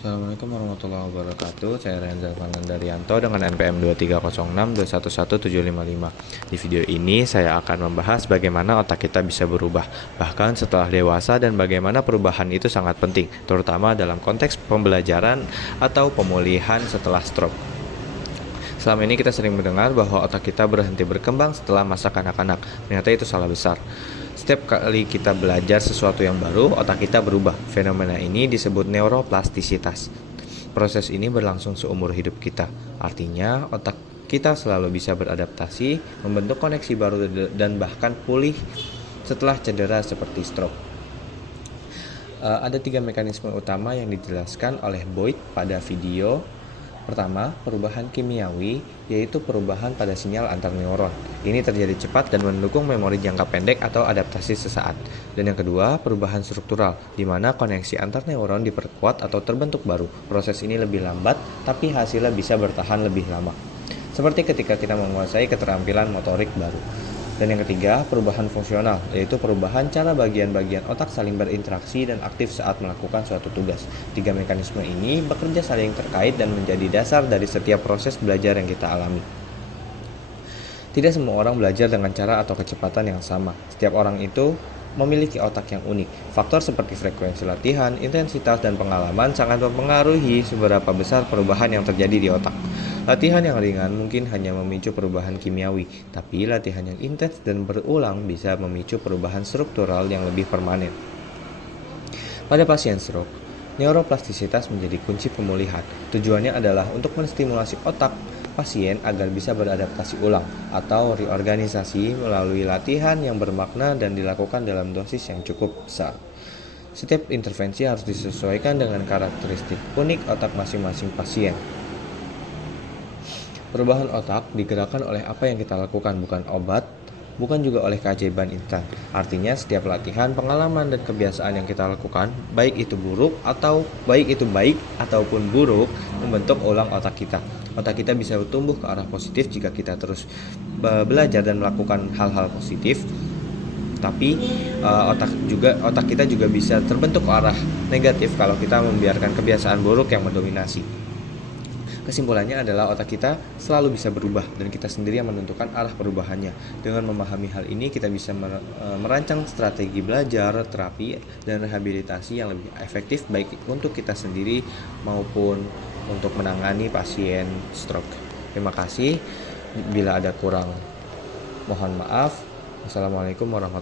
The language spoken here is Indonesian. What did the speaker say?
Assalamualaikum warahmatullahi wabarakatuh. Saya Renzal Panandarianto dengan NPM 230621755. Di video ini saya akan membahas bagaimana otak kita bisa berubah bahkan setelah dewasa dan bagaimana perubahan itu sangat penting, terutama dalam konteks pembelajaran atau pemulihan setelah stroke. Selama ini kita sering mendengar bahwa otak kita berhenti berkembang setelah masa kanak-kanak. Ternyata itu salah besar. Setiap kali kita belajar sesuatu yang baru, otak kita berubah. Fenomena ini disebut neuroplastisitas. Proses ini berlangsung seumur hidup kita. Artinya, otak kita selalu bisa beradaptasi, membentuk koneksi baru dan bahkan pulih setelah cedera seperti stroke. Ada 3 mekanisme utama yang dijelaskan oleh Boyd pada video. Pertama, perubahan kimiawi, yaitu perubahan pada sinyal antar neuron. Ini terjadi cepat dan mendukung memori jangka pendek atau adaptasi sesaat. Dan yang kedua, perubahan struktural, di mana koneksi antar neuron diperkuat atau terbentuk baru. Proses ini lebih lambat, tapi hasilnya bisa bertahan lebih lama. Seperti ketika kita menguasai keterampilan motorik baru. Dan yang ketiga, perubahan fungsional, yaitu perubahan cara bagian-bagian otak saling berinteraksi dan aktif saat melakukan suatu tugas. 3 mekanisme ini bekerja saling terkait dan menjadi dasar dari setiap proses belajar yang kita alami. Tidak semua orang belajar dengan cara atau kecepatan yang sama. Setiap orang itu memiliki otak yang unik. Faktor seperti frekuensi latihan, intensitas, dan pengalaman sangat mempengaruhi seberapa besar perubahan yang terjadi di otak. Latihan yang ringan mungkin hanya memicu perubahan kimiawi, tapi latihan yang intens dan berulang bisa memicu perubahan struktural yang lebih permanen. Pada pasien stroke, neuroplastisitas menjadi kunci pemulihan. Tujuannya adalah untuk menstimulasi otak pasien agar bisa beradaptasi ulang atau reorganisasi melalui latihan yang bermakna dan dilakukan dalam dosis yang cukup besar. Setiap intervensi harus disesuaikan dengan karakteristik unik otak masing-masing pasien. Perubahan otak digerakkan oleh apa yang kita lakukan, bukan obat, bukan juga oleh keajaiban instan. Artinya setiap latihan, pengalaman, dan kebiasaan yang kita lakukan, baik itu baik ataupun buruk, membentuk ulang otak kita. Otak kita bisa tumbuh ke arah positif jika kita terus belajar dan melakukan hal-hal positif. Tapi otak kita juga bisa terbentuk ke arah negatif kalau kita membiarkan kebiasaan buruk yang mendominasi. Kesimpulannya adalah otak kita selalu bisa berubah dan kita sendiri yang menentukan arah perubahannya. Dengan memahami hal ini, kita bisa merancang strategi belajar, terapi, dan rehabilitasi yang lebih efektif baik untuk kita sendiri maupun untuk menangani pasien stroke. Terima kasih. Bila ada kurang, mohon maaf. Wassalamualaikum warahmatullahi wabarakatuh.